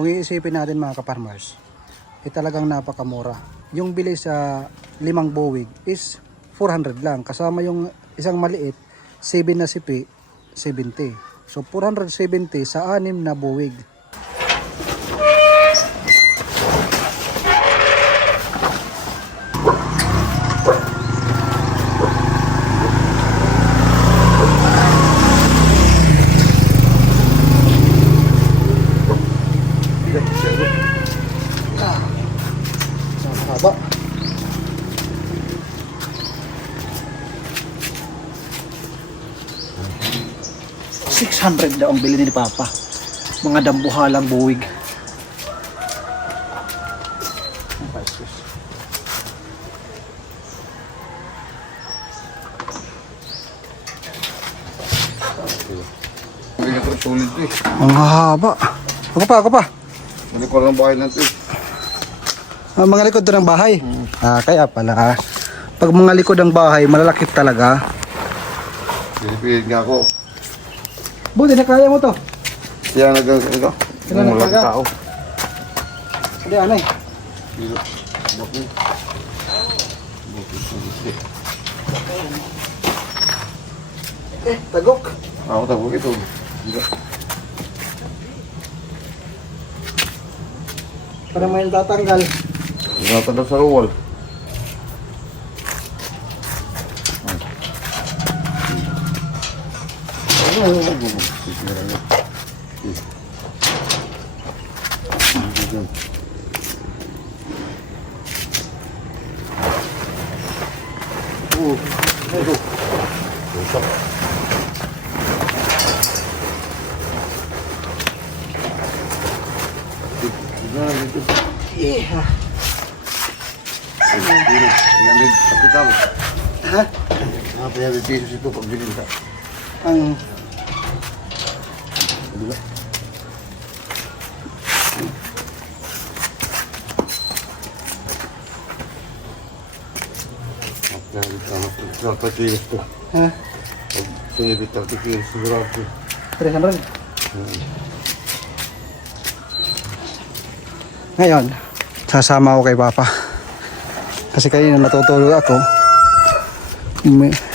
Kung iisipin natin mga ka-farmers, talagang napakamura. Yung bili sa 5 buwig is 400 lang. Kasama yung isang maliit, 7 na sipi, 70. So 470 sa 6 na buwig. Haba. $600 daw ang bili ni Papa. Mga dambuhalang buwig. Ang haba. Ako pa. Hindi ko lang bahay natin. Mga likod doon ng bahay. Kaya pala. Pag mga likod ng bahay, malalaki talaga. Pilipilid nga ako. Buti na kaya mo to. Kaya ito. Kailan Malaki nagtaga? tao. Hindi anay. Bakit? Tagok. Ako tagok ito. Para may tatanggal. Natanda sa wall. Ha? Apa yang di situ Pak Bilinta? Ang Berapa kilos tuh? ha? Sini di 30 kilos berapa? 300. Ngayon, sasama ako kay Papa. Kasi kanina natutulog ako.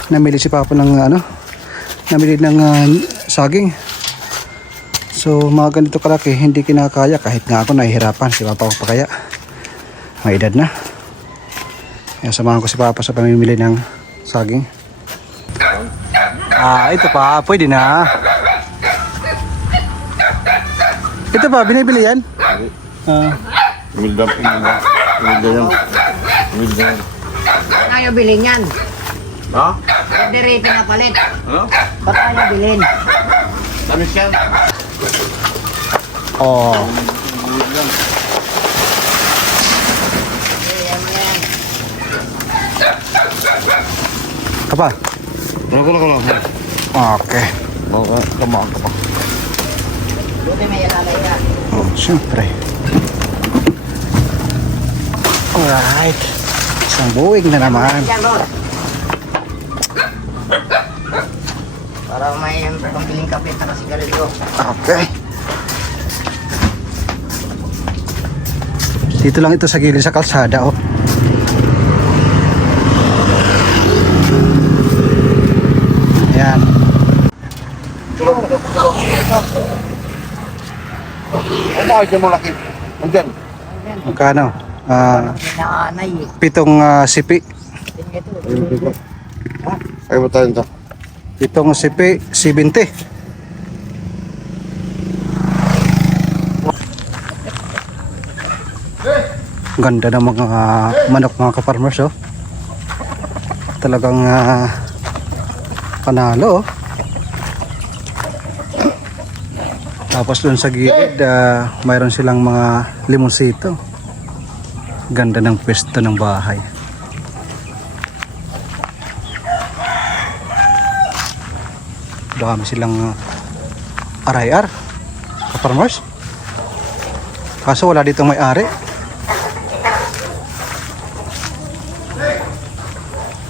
Namili si Papa ng namili ng saging. So mga ganito kalaki, hindi kinakaya kahit nga ako nahihirapan. Si Papa ko pa kaya. May edad na. Kaya samahan ko si Papa sa pamimili ng saging. Ito pa, pwede na. Ito pa, binibili yan? Umildam yan. Ayaw bilhin yan. Ha? Hindi rin pinapalit. Ano? Ba't ayaw bilhin? Tamis yan. Oh. Yan mo yan. Kapa? Ako lang. Okay. Tama. Buti may alalay ka. Oh, syempre. Alright. Isang buwig na naman. Yan, Lord. Para may pambiling kape at sigarilyo. Okay. Dito lang ito sa gilid sa kalsada, oh. Ayan. Bakit yung malaki? Andyan. Magkano? Pinaanay eh. 7 sipi. Ito. Ay, ba tayo ito? 7 sipi, 70. Ganda ng mga manok mga ka-farmers, oh. Talagang panalo, oh. Tapos doon sa gilid, mayroon silang mga limonsito. Ganda ng pwesto ng bahay. Dami silang RIR, ka-farmers. Kaso wala dito may-ari.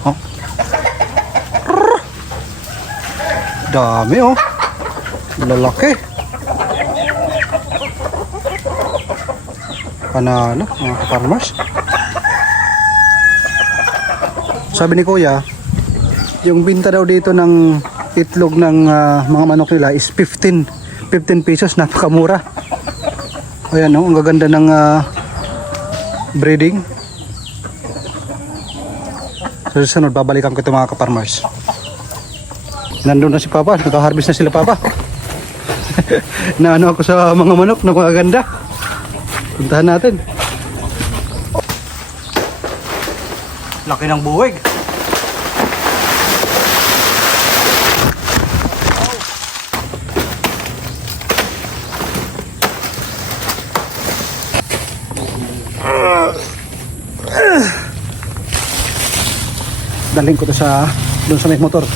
Oh. Dami, oh. Lalaki. Panalo, mga ka-farmers. Sabi ni Kuya, yung binta daw dito ng itlog ng mga manok nila is 15 pesos, napakamura. Ayan, no, ang gaganda ng breeding. Sa susunod, babalikan ko ito mga ka-farmers. Nandun na si Papa, nag-harvest na sila Papa. Naano ako sa mga manok na magaganda. Puntahan natin. Laki ng buwig. Daling ko to sa doon sa may motor.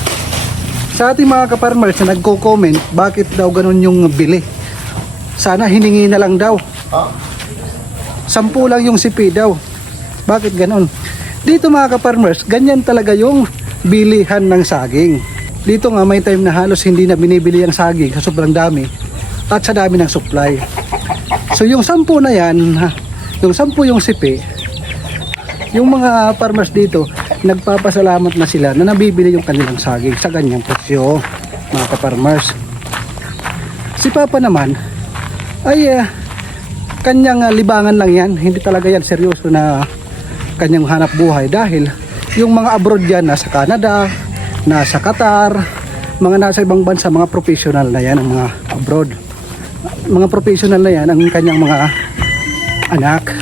Sa ating mga ka-farmers na nagko-comment, bakit daw ganun yung bili? Sana hiningi na lang daw. 10 lang yung sipi daw. Bakit ganun? Dito mga ka-farmers, ganyan talaga yung bilihan ng saging. Dito nga may time na halos hindi na binibili ang saging sa sobrang dami at sa dami ng supply. So yung 10 na yan, yung 10 yung sipi, yung mga farmers dito, nagpapasalamat na sila na nabibili yung kanilang saging sa ganyang presyo, mga ka-farmers. Si Papa naman ay kanyang libangan lang yan, hindi talaga yan seryoso na kanyang hanap buhay, dahil yung mga abroad yan, nasa Canada, nasa Qatar, mga nasa ibang bansa, mga professional na yan ang mga abroad, mga professional na yan ang kanyang mga anak.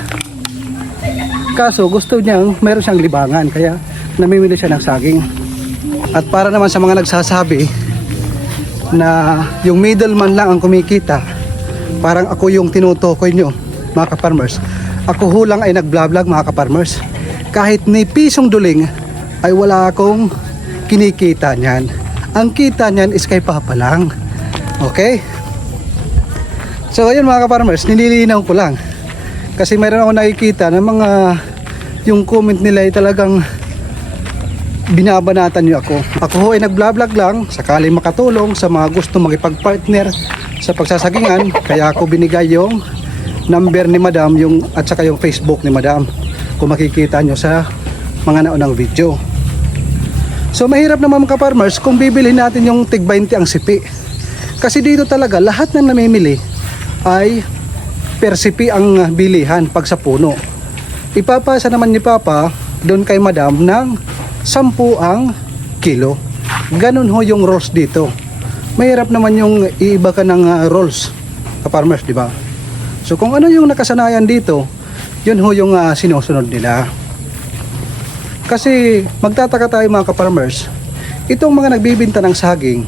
Kaso gusto niyang meron siyang libangan, kaya namimili siya ng saging. At para naman sa mga nagsasabi na yung middleman lang ang kumikita, parang ako yung tinutukoy nyo mga ka-farmers. Ako hulang ay nag-vlog mga ka-farmers. Kahit ni pisong duling ay wala akong kinikita niyan. Ang kita niyan is kay Papa lang. Okay? So ayun mga ka-farmers, nililinaw ko lang. Kasi mayroon ako nakikita ng mga yung comment nila ay talagang binabanatan niyo ako. Ako ho ay nag-vlog lang sakaling makatulong sa mga gusto makipag-partner sa pagsasagingan, kaya ako binigay yung number ni Madam yung, at saka yung Facebook ni Madam kung makikita nyo sa mga naunang video. So mahirap naman mga ka-farmers kung bibilhin natin yung tig 20 ang sipi. Kasi dito talaga lahat ng namimili ay per sipi ang bilihan pag sa puno. Ipapasa naman ni Papa doon kay Madam ng 10 ang kilo. Ganun ho yung rolls dito. Mahirap naman yung iiba ka ng rolls ka-farmers, di ba? So kung ano yung nakasanayan dito, yun ho yung sinusunod nila. Kasi magtataka tayo mga ka-farmers, itong mga nagbibinta ng saging,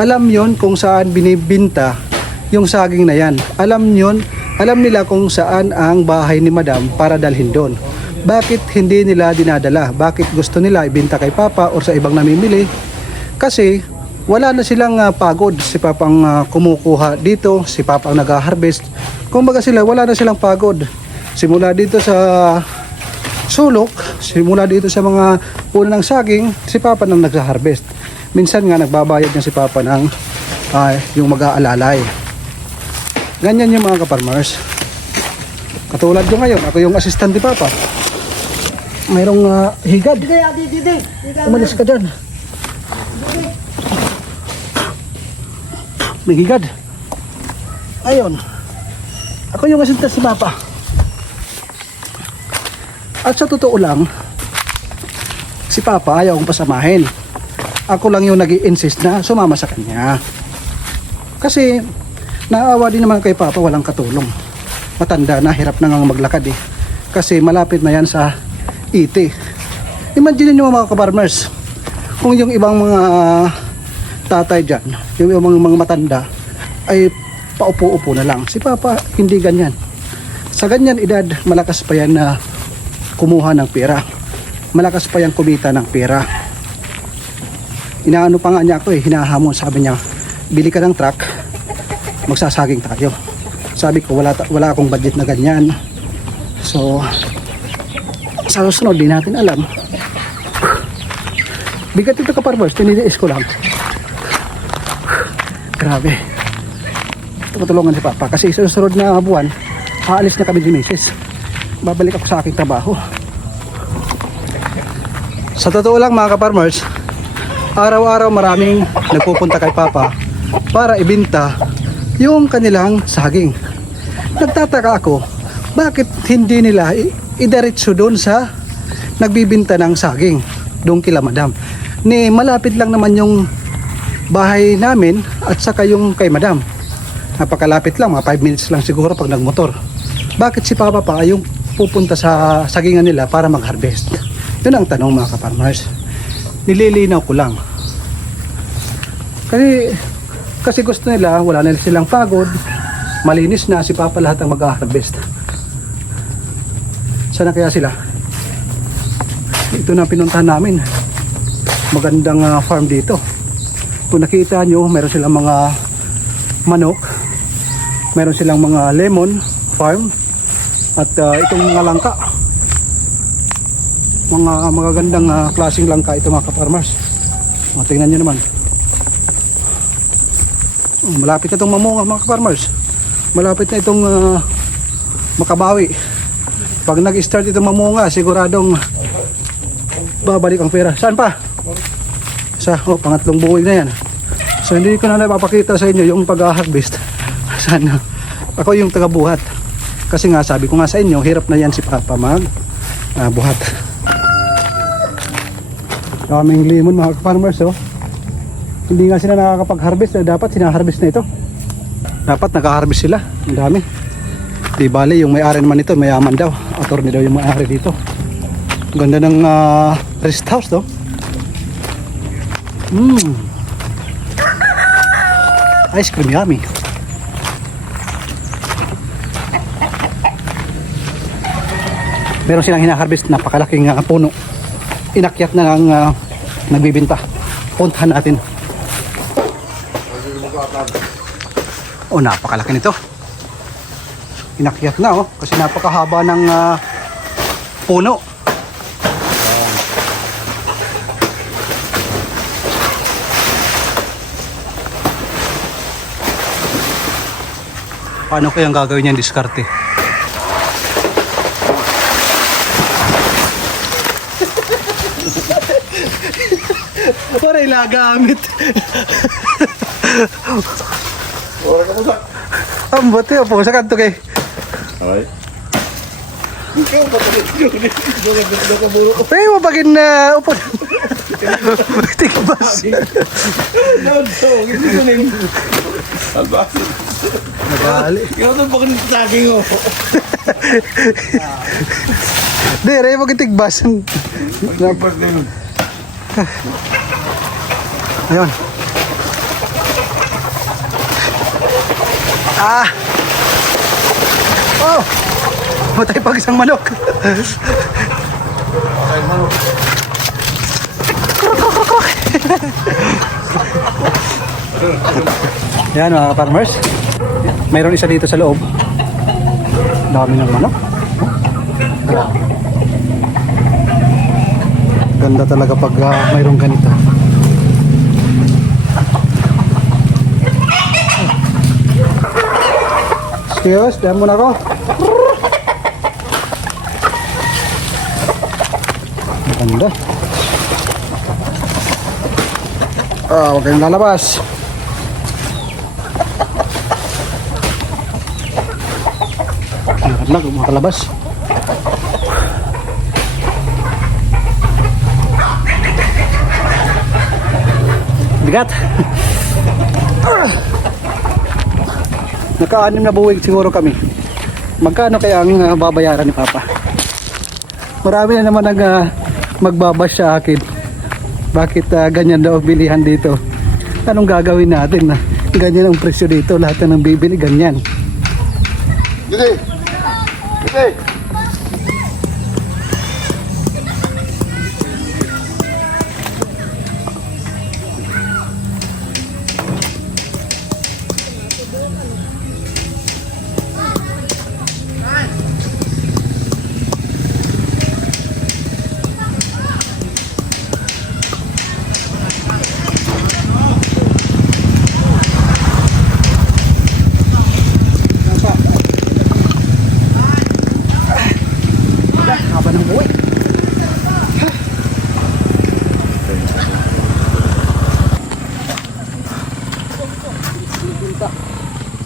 alam yon kung saan binibinta yung saging na yan. Alam nila kung saan ang bahay ni Madam para dalhin doon. Bakit hindi nila dinadala? Bakit gusto nila ibenta kay Papa o sa ibang namimili? Kasi wala na silang pagod. Si Papa ang kumukuha dito, si Papa ang nag-harvest. Kumbaga sila, wala na silang pagod. Simula dito sa sulok, simula dito sa mga puno ng saging, si Papa nang nag-harvest. Minsan nga nagbabayad niya si Papa ng yung mag-aalalay. Ganyan yung mga ka-farmers. Katulad ko ngayon, ako yung assistant ni Papa. Mayroong higad. Umalis ka dyan. May higad. Ayun. Ako yung assistant si Papa. At sa totoo lang, si Papa ayaw kong pasamahin. Ako lang yung nag-i-insist na sumama sa kanya. Kasi naawa din naman kay Papa, walang katulong. Matanda na, hirap na nga maglakad eh. Kasi malapit na yan sa iti. Imagine nyo mga ka-farmers, kung yung ibang mga tatay dyan, yung mga matanda, ay paupo-upo na lang. Si Papa, hindi ganyan. Sa ganyan edad, malakas pa yan na kumuha ng pera. Malakas pa yan kumita ng pera. Inaano pa nga niya ako eh, hinahamon. Sabi niya, bili ka ng truck, magsasaging tayo. Sabi ko, wala akong budget na ganyan. So, sa susunod, di natin alam. Bigat ito ka-farmers, tinitiis ko lang. Grabe. Tutulungan si Papa kasi sa susunod na buwan, aalis na kami ni Mrs. Babalik ako sa aking trabaho. Sa totoo lang mga ka-farmers, araw-araw maraming nagpupunta kay Papa para ibenta yung kanilang saging. Nagtataka ako, bakit hindi nila idiretso doon sa nagbibinta ng saging doon kila Madam? Ni malapit lang naman yung bahay namin at saka yung kay Madam. Napakalapit lang, mga 5 minutes lang siguro pag nagmotor. Bakit si Papa pa yung pupunta sa sagingan nila para mag-harvest? Yun ang tanong mga ka-farmers. Nililinaw ko lang. Kasi gusto nila, wala na silang pagod, malinis na, si Papa lahat ang mag-harvest. Sana kaya sila? Ito na pinuntahan namin. Magandang farm dito. Kung nakita nyo, meron silang mga manok, meron silang mga lemon farm, at itong mga langka, mga magagandang klaseng langka ito mga ka-farmers. Tingnan nyo naman. Malapit na itong mamunga mga ka-farmers. Malapit na itong makabawi. Pag nag-start itong mamunga, siguradong babalik ang pera. Saan pa? Pangatlong buhay na yan. So hindi ko na napapakita sa inyo yung pag-harvest. Sana ako yung taga-buhat. Kasi nga sabi ko nga sa inyo, hirap na yan si Papa buhat. Kaming limon mga farmers, oh. Hindi nga sila nakakapag-harvest, dapat sinaharvest na ito. Dapat naka-harvest sila, ang dami. Di bali yung may-ari naman ito, mayaman daw. Attorney daw yung may-ari dito. Ganda ng rest house, no? Ice cream yummy. Meron silang hinaharvest, napakalaking puno. Inakyat na lang nagbibinta. Puntahan natin. Napakalaki nito. Inakyat na kasi napakahaba ng puno. Paano kayang gagawin niyan diskarte? Para ilagamit. Wala ka mo sa. Ang buti po sa kanto kay. Okay. Ikaw ba ito? Ikaw ka buro ko. Pero bagin na upo. Tigbas. Albasin. Nagali. Ikaw ito bakit saging mo? Dire mo tigbas. Nagpas na yun. Ayun. Matay pag isang manok. Yan mga farmers. Mayroon isa dito sa loob. Dami ng manok. Ganda talaga pag mayroong ganito. Excuse, diyan muna ako. Ganda. Huwag kayong lalabas. Nakadlag, makalabas. Bigat. Naka-anim na buwig siguro kami. Magkano kaya ang babayaran ni Papa? Marami na naman ang magbabash sa akin. Bakit ganyan daw bilihan dito? Anong gagawin natin na ganyan ang presyo dito? Lahat na ng bibili ganyan. Dito! Dito!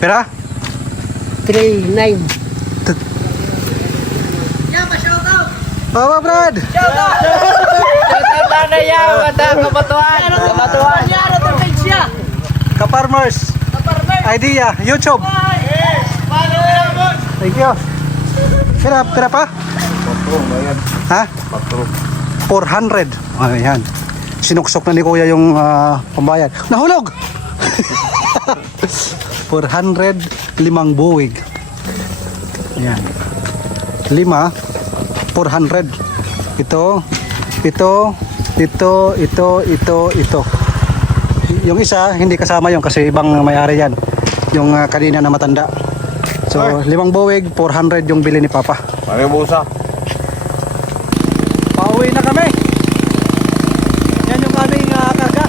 Pera? 3,900. Baba, Brad! Ka-farmers! Idea, YouTube! Thank you! Pera pa? Ha? 400. Ayan. Sinuksok na ni Kuya yung pambayad. Nahulog! 400, 5 buwig. Ayan. 5, 400. Ito. Yung isa, hindi kasama yung kasi ibang may-ari yan. Yung kanina na matanda. So, 5 buwig, 400 yung bili ni Papa. Pareho busa. Pauwi na kami. Yan yung aming karga.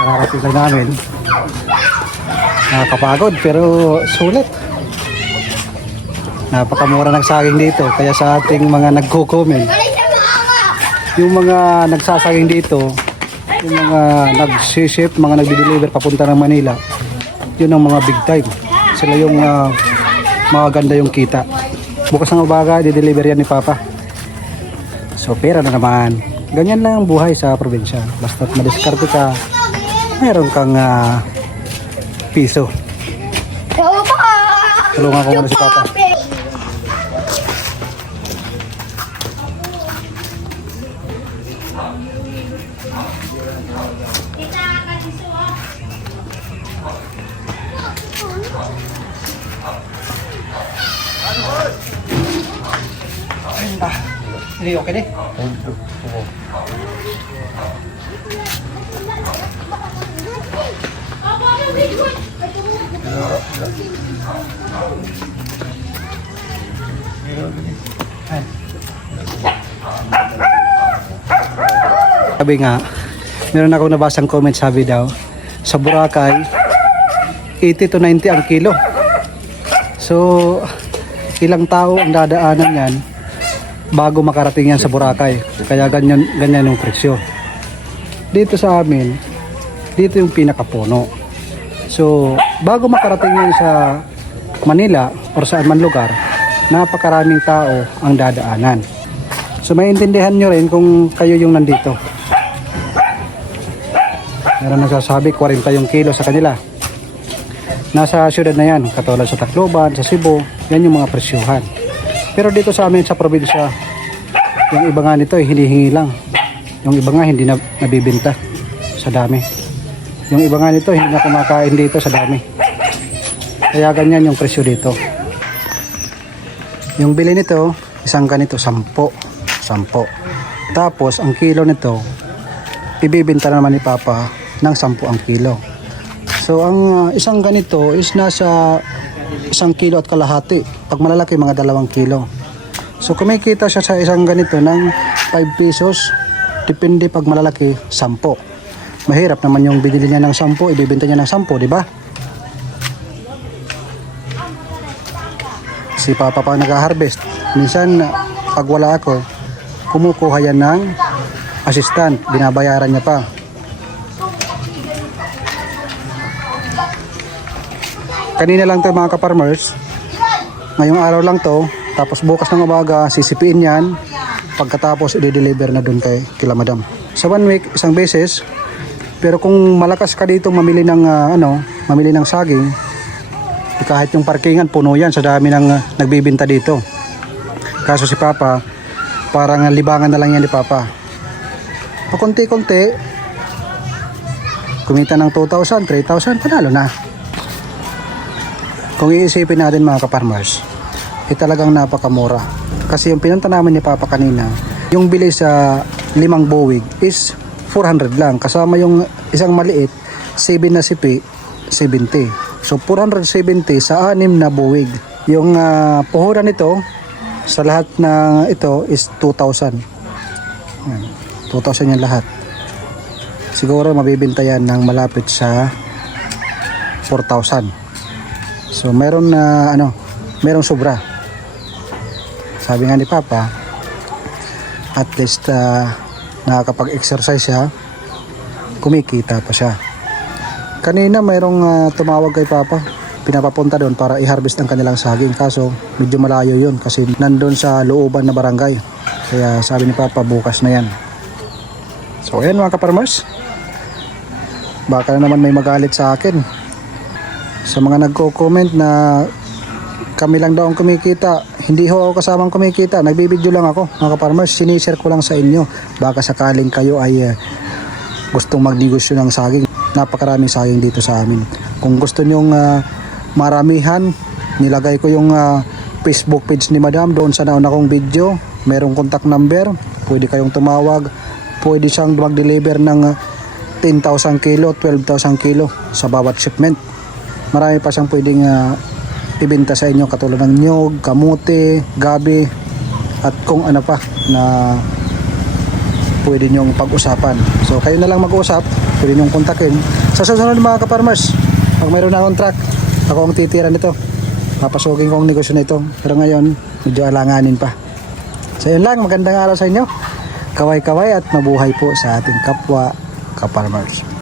Kararating lang namin. Nakakapagod pero sulit. Napakamura ng saging dito. Kaya sa ating mga nagko-comment, yung mga nagsasaging dito, yung mga nag-ship, mga nagdi-deliver papunta ng Manila, yun ang mga big time. Sila yung maganda yung kita. Bukas ng umaga, di-deliver yan ni Papa. So pera na naman. Ganyan lang ang buhay sa probinsya. Basta't madiskarte ka, meron kang piso. Tulungan ko muna si Papa. Hindi okay deh. Sabi nga, meron akong nabasang comment, sabi daw, sa Boracay, 80 to 90 ang kilo. So, ilang tao ang dadaanan yan bago makarating yan sa Boracay. Kaya ganyan yung presyo. Dito sa amin, dito yung pinakapuno. So, bago makarating yan sa Manila or saan man lugar, napakaraming tao ang dadaanan. So, maintindihan nyo rin kung kayo yung nandito. Meron nagsasabi 40 yung kilo sa kanila. Nasa syudad na yan, katulad sa Tacloban, sa Cebu, yan yung mga presyuhan. Pero dito sa amin sa probinsya, yung iba nga nito ay hinihingi lang. Yung iba nga hindi na nabibinta sa dami. Yung iba nga nito hindi na kumakain dito sa dami. Kaya ganyan yung presyo dito. Yung bili nito, isang ganito, 10. Tapos, ang kilo nito, ibibenta naman ni Papa ng 10 ang kilo. So, ang isang ganito is nasa 1 kilo at kalahati. Pag malalaki, mga 2 kilo. So, kumikita siya sa isang ganito ng 5 pesos. Depende pag malalaki, 10. Mahirap naman yung binili niya ng 10, ibibenta niya ng 10, di ba? Si Papa pa nag-harvest. Minsan, pag wala ako, kumukuha yan ng assistant. Binabayaran niya pa. Kanina lang to mga ka-farmers. Ngayong araw lang to. Tapos bukas ng umaga, sisipiin yan. Pagkatapos, i-deliver na dun kila madam. Sa 1 week, isang beses. Pero kung malakas ka dito mamili ng mamili ng saging, kahit yung parkingan puno yan sa dami ng nagbibenta dito. Kaso si Papa, parang libangan na lang yan ni Papa. Pakunti-kunti, kumita ng 2,000, 3,000, panalo na. Kung iisipin natin mga ka-farmers, talagang napakamura. Kasi yung pinunta namin ni Papa kanina, yung bili sa 5 buwig is 400 lang. Kasama yung isang maliit, 7 na sipi, 70. So 470 sa 6 na buwig. Yung puhuran nito, sa lahat na ito is 2,000. 2,000 yan lahat. Siguro mabibenta yan ng malapit sa 4,000. So meron na merong sobra. Sabi nga ni Papa, at least nakakapag-exercise siya, kumikita pa siya. Kanina mayroong tumawag kay Papa, pinapapunta doon para i-harvest ang kanilang saging. Kaso medyo malayo yun kasi nandun sa looban na barangay. Kaya sabi ni Papa, bukas na yan. So ayan mga ka-farmers, baka na naman may magalit sa akin. Sa mga nagko-comment na kami lang daw ang kumikita, hindi ho ako kasamang kumikita, nagbibideo lang ako mga ka-farmers, sinishare ko lang sa inyo. Baka sakaling kayo ay gustong magnegosyo ng saging. Napakaraming saging dito sa amin. Kung gusto nyong maramihan, nilagay ko yung Facebook page ni Madam doon sa nauna kong video. Merong contact number, pwede kayong tumawag. Pwede siyang mag-deliver ng 10,000 kilo, 12,000 kilo sa bawat shipment. Marami pa siyang pwedeng ibenta sa inyo katulad ng nyog, kamote, gabi at kung ano pa na pwede nyong pag-usapan. So kayo na lang mag-usap, pwede nyong kontakin. Sa susunod mga ka-farmers, pag mayroon na akong truck, ako ang titira nito. Papasukin ko ang negosyo nito. Pero ngayon, medyo alanganin pa. So yun lang, magandang araw sa inyo. Kaway-kaway at mabuhay po sa ating kapwa ka-farmers.